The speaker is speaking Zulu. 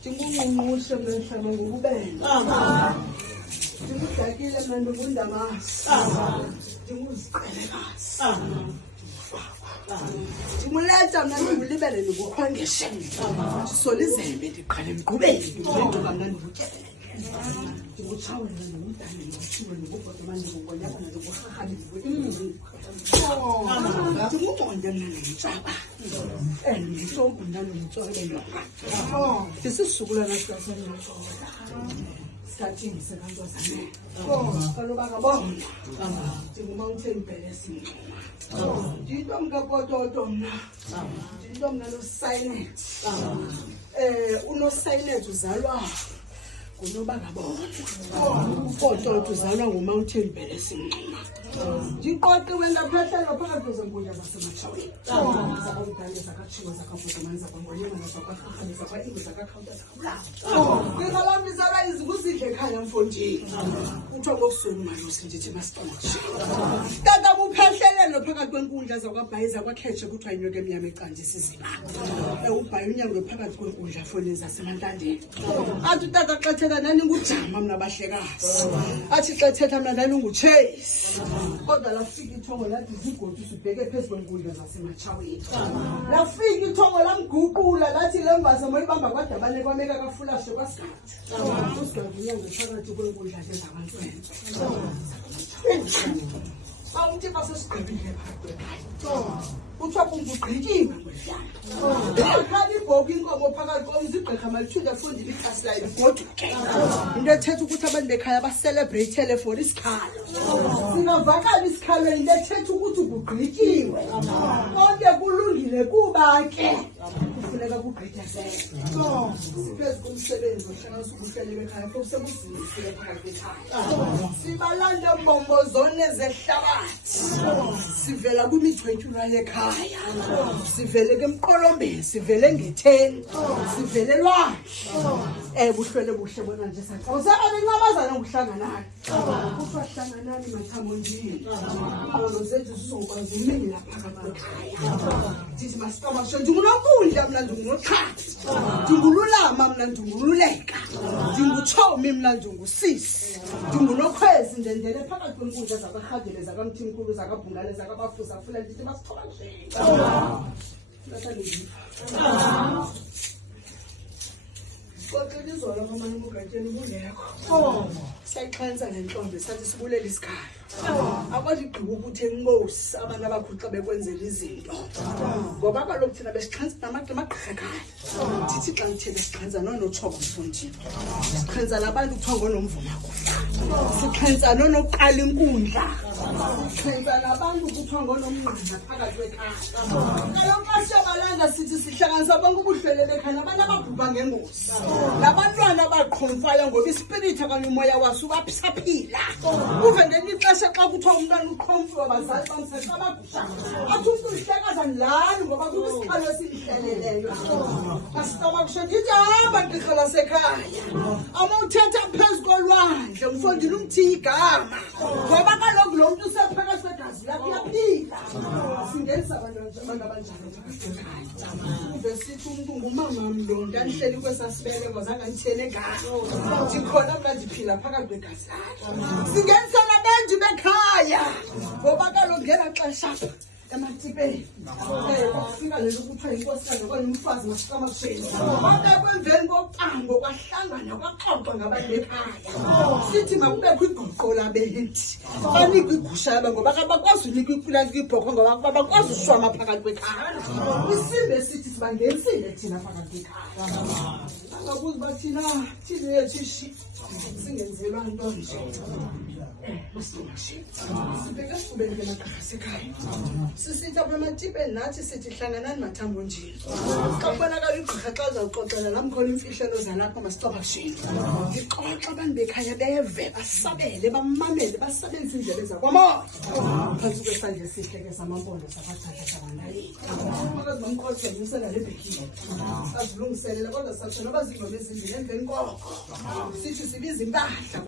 Ndingungqungqushe mhlaba ngobubele. Ndingudakile mna ndingundamasi. Ndinguziqelekazi. Ndimuleta mna ndingulibele ndingukhwangeshe. Ndisolizembe ndiqale mgqubeni ndingulentuka mna ndingutyelele. Ndingutshawela ndingumdala ndinguthiwe ndingubhoda mna ndingungonyaka ndingurharhani ndingumonde mna ndingutshaba. Ndinguhlompu mna ndingutshwele. Ndisisizukulwana sikaSenyatshola. Sathingise kantozane. Kaloba kabona. Ndingu-Mountain Blessing. Ndiyintombi kaPototo mna. Ndiyintombi kaNosayinete. UNosayinete uzalwa nguNobangabona. UPototo uzalwa nguMountain Blessing. Ndiqoqiwe ngaphehlelwa phakathi kwezinkundla zasematshaweni. Zakabudala, zakatshiwo, zakabhudamani, zakangonyela, zakwarharhane, zakwaIngu, zakakhawuta, zakabulawa. Kwirhalambi zaba izikuzidla ekhaya mfondini. Kuthiwa ngokusuku malusi ndithi masixoxe. Tata buphehlelelo phakathi kwenkundla zakwaBhayi, zakwaKhetshe kuthiwa inyoka emnyama eqandisa iziba. UBhayi unyangwe phakathi kwenkundla efowunini zaseMantandeni. Athi utata xa thetha nani ngujama mna bahlekazi. Athi xa thetha mna nani nguChase. Kodwa lafika ithongo lathi zigodi sibheke phezu kwenkundla zasematshaweni. Lafika ithongo lamguqula lathi lembaza moyibamba kwadabane kwameka kafulashe kwasigadi. Usigadi unyangwe phakathi kwenkundla zabantswene. Awuthi basesigqibile phakathi. Kuthiwa kungugqityinga ngwehlala. Khali ibhoki inkomo phakathi komzi igqirha malithuda fundile ikhasi layo ligoduke. Into ethetha ukuthi abantu bekhaya baselebreyithele for isikhalo. Singavakala isikhalo into ethetha ukuthi kugqityiwe. Konke kulungile kuba ke kufuneka kugqithesele. Siphezu kumsebenzi ohlanganisa ubuhlele bekhaya phofu sebuzimisile phakathi bekhaya. Sibalanda mbombozone zehlabathi. Sivela kwimithwetyulwa yekhaya. Sivele kemqolombeni, sivele ngetheni, sivele lwandle. Buhlele buhle bona nje saxa. Usebabencamazana ngokuhlanganana. Kuthiwa hlanganani mathamondini. Ingqondo zethu zizokwazi umila phakathi kwekhaya. Ndithi masixoxe ndinguNonkundla mna ndinguNoxhathi. Ndingululama mna ndingululeka. Ndingutshomi mna ndingusisi. NdinguNokhwezi ndendele phakathi kwenkundla zakwaRhadele, zakamthimkhulu, zakabhungane, zakabafuza fula ndithi masixoxe. Xoxela izolo kwamanye ubugatsheni ubungekho. Sayixhanisa nentlombe sathi sibulela isikhaya. Akwazi igqiba ukuthi enkosi abantu abakhuxa bekwenzela izinto. Ngoba kaloku thina besixhanisa namagqirha ekhaya. Thithi xa ngithethe sixhanisa noNotshoba mfondini. Sixhanisa nabantu kuthiwa ngoNomvuma kufa. Sixhanisa noNoqala inkundla. Sixhanisa nabantu kuthiwa ngoNomnqanda phakathi kwekhaya. Kaloku xa siyabalanda sithi sihlanganisa bonke ubuhlele bekhaya abantu ababhubha ngengozi. Nabantwana abaqhomfayo ngoba ispirit okanye umoya waso ubaphila. Uve ngenye ixesha xa kuthiwa umntwana uqhomfiwe abazali bamsesha abagusha. Athi umntu uhlekaza ndilali ngoba kukho isikhalo esimhleleleyo. Masitoma kusho ndithi hamba gqirha lasekhaya. Amawuthetha phezu kolwandle mfondini umthiya igama. Ngoba kaloku lo muntu usephakathi kwegazi lakhe uyaphila. Singenisa abantu abanjalo phakathi kwekhaya. Uve sithi umntu ngumama mlonda ndihleli kwesasibele ngoba angandithele ngalo. Ndikhona mna ndiphila phakathi kwegazi lakhe. Singenisa nabantu bekhaya. Ngoba kaloku ngela xesha ematipeni. Kwafika lelo kuthiwa yinkosikazi okanye umfazi masixamasheni. Babekwemveni kocango kwahlangana kwaxoxwa ngabantu bekhaya. Sithi makubekho igqoqo labenti. Banikwe igusha yabo ngoba abakwazi unikwa iplani kwibhokho ngoba bakwazi ushwama phakathi kwekhaya. Isimbe sithi sibangenisile thina phakathi kwekhaya. Angabuzi bathina thina yethu ishi singenzelwa nto nje. Sibheke esifubeni kemagqirha sekhaya. Sisithi apha ematipeni nathi sithi hlanganani mathambonjini. Xa kubonakala igqirha xa uzawuxoxela nam khona imfihlelo zalapha masixoxeni. Ndixoxa abantu bekhaya beve, basabele, bamamele, basebenzise indlela zakwamoya. Phantsi kwesandla esihle ke samampondo sakwaThatha sabandayini. Makazi bamqothe nyusela lebhekile. Azilungiselela kodwa satsho noba zingoma ezimbini emveni koko. Sithi sibiza impahla.